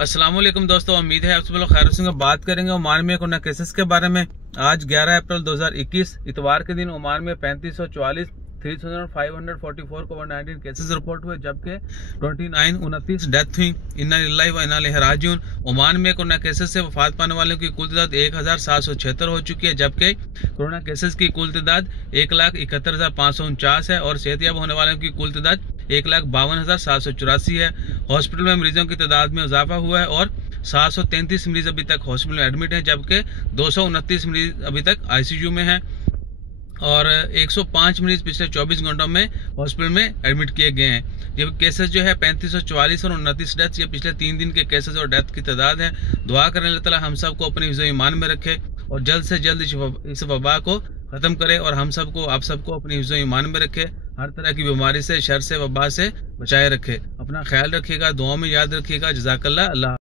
अस्सलाम वालेकुम दोस्तों, उम्मीद है आप सब लोग खैर से बात करेंगे ओमान में कोरोना केसेस के बारे में। आज 11 अप्रैल 2021 इतवार के दिन ओमान में 3544 कोविड-19 केसेस रिपोर्ट हुए, जबकि 29 डेथ हुई। इन्ना लिल्लाहि व इन्ना इलैहि राजिऊन। ओमान में कोरोना केसेस से वफात पाने वालों की कुल तादाद 1776 हो चुकी है, जबकि कोरोना केसेस की कुल तादाद 1,71,549 है और सेहतयाब होने वालों की कुल तादाद 1,52,784 है। हॉस्पिटल में मरीजों की तादाद में इजाफा हुआ है और 733 मरीज अभी तक हॉस्पिटल में एडमिट हैं, जबकि 229 मरीज अभी तक आईसीयू में हैं और 105 मरीज पिछले 24 घंटों में हॉस्पिटल में एडमिट किए गए हैं। जब केसेस जो है 3544 और 29 डेथ, ये पिछले 3 दिन के केसेस और डेथ की तादाद है। दुआ करें अल्लाह ताला हम सबको अपने हिफ्ज़ ईमान में रखे और जल्द से जल्द इस वबा को ख़त्म करे और हम सबको आप सबको अपने हिफ्ज़ ईमान में रखे, हर तरह की बीमारी से, शर से, वबा से बचाए रखे। अपना ख्याल रखिएगा, दुआ में याद रखिएगा। जज़ाकल्लाह। अल्लाह।